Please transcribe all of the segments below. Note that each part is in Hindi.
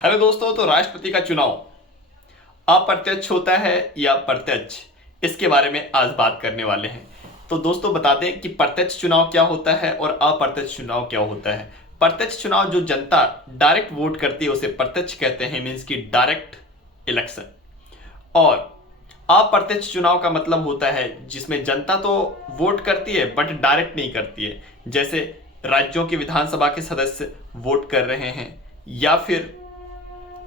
हेलो दोस्तों, तो राष्ट्रपति का चुनाव अप्रत्यक्ष होता है या प्रत्यक्ष, इसके बारे में आज बात करने वाले हैं। तो दोस्तों बता दें कि प्रत्यक्ष चुनाव क्या होता है और अप्रत्यक्ष चुनाव क्या होता है। प्रत्यक्ष चुनाव जो जनता डायरेक्ट वोट करती है उसे प्रत्यक्ष कहते हैं, मीन्स की डायरेक्ट इलेक्शन। और अप्रत्यक्ष चुनाव का मतलब होता है जिसमें जनता तो वोट करती है बट डायरेक्ट नहीं करती है। जैसे राज्यों की विधानसभा के सदस्य वोट कर रहे हैं या फिर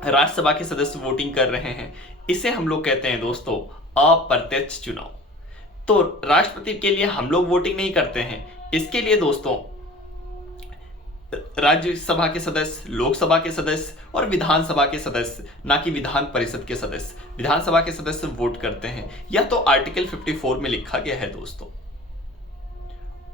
राज्यसभा के सदस्य वोटिंग कर रहे हैं, इसे हम लोग कहते हैं दोस्तों अप्रत्यक्ष चुनाव। तो राष्ट्रपति के लिए हम लोग वोटिंग नहीं करते हैं, इसके लिए दोस्तों राज्यसभा के सदस्य, लोकसभा के सदस्य और विधानसभा के सदस्य, ना कि विधान परिषद के सदस्य, विधानसभा के सदस्य वोट करते हैं। यह तो आर्टिकल 54 में लिखा गया है दोस्तों।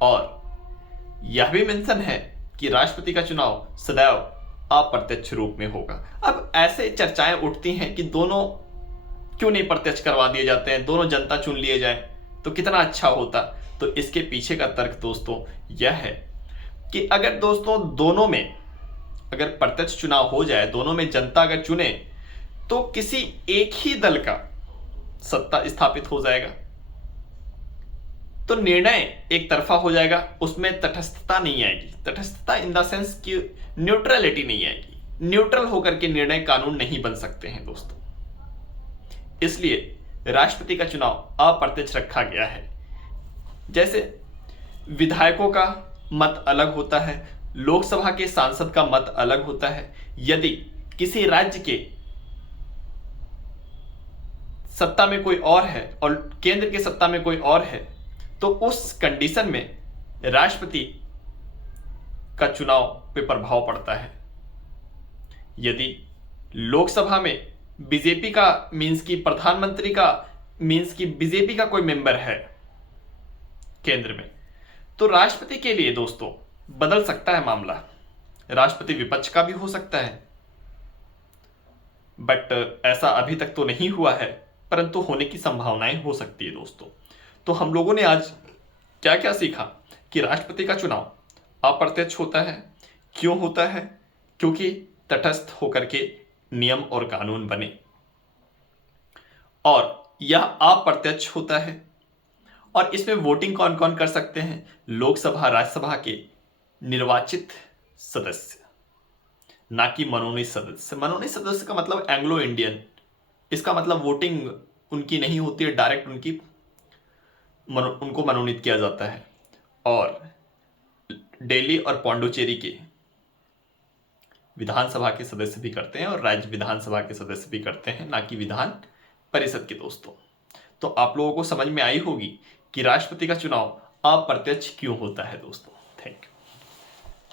और यह भी मेंशन है कि राष्ट्रपति का चुनाव सदैव अप्रत्यक्ष रूप में होगा। अब ऐसे चर्चाएं उठती हैं कि दोनों क्यों नहीं प्रत्यक्ष करवा दिए जाते हैं, दोनों जनता चुन लिए जाए तो कितना अच्छा होता। तो इसके पीछे का तर्क दोस्तों यह है कि अगर दोस्तों दोनों में अगर प्रत्यक्ष चुनाव हो जाए, दोनों में जनता अगर चुने, तो किसी एक ही दल का सत्ता स्थापित हो जाएगा, तो निर्णय एक तरफा हो जाएगा, उसमें तटस्थता नहीं आएगी। तटस्थता इन द सेंस कि न्यूट्रलिटी नहीं आएगी, न्यूट्रल होकर के निर्णय कानून नहीं बन सकते हैं दोस्तों। इसलिए राष्ट्रपति का चुनाव अप्रत्यक्ष रखा गया है। जैसे विधायकों का मत अलग होता है, लोकसभा के सांसद का मत अलग होता है। यदि किसी राज्य के सत्ता में कोई और है और केंद्र की सत्ता में कोई और है, तो उस कंडीशन में राष्ट्रपति का चुनाव पे प्रभाव पड़ता है। यदि लोकसभा में बीजेपी का मींस की प्रधानमंत्री का मींस की बीजेपी का कोई मेंबर है केंद्र में, तो राष्ट्रपति के लिए दोस्तों बदल सकता है मामला। राष्ट्रपति विपक्ष का भी हो सकता है, बट ऐसा अभी तक तो नहीं हुआ है, परंतु होने की संभावनाएं हो सकती है दोस्तों। तो हम लोगों ने आज क्या क्या सीखा कि राष्ट्रपति का चुनाव अप्रत्यक्ष होता है। क्यों होता है? क्योंकि तटस्थ होकर के नियम और कानून बने, और यह अप्रत्यक्ष होता है। और इसमें वोटिंग कौन कौन कर सकते हैं? लोकसभा राज्यसभा के निर्वाचित सदस्य, ना कि मनोनीत सदस्य। मनोनीत सदस्य का मतलब एंग्लो इंडियन, इसका मतलब वोटिंग उनकी नहीं होती है, डायरेक्ट उनको मनोनीत किया जाता है। और दिल्ली और पौंडुचेरी के विधानसभा के सदस्य भी करते हैं और राज्य विधानसभा के सदस्य भी करते हैं, ना कि विधान परिषद के दोस्तों। तो आप लोगों को समझ में आई होगी कि राष्ट्रपति का चुनाव अप्रत्यक्ष क्यों होता है दोस्तों। Thank you.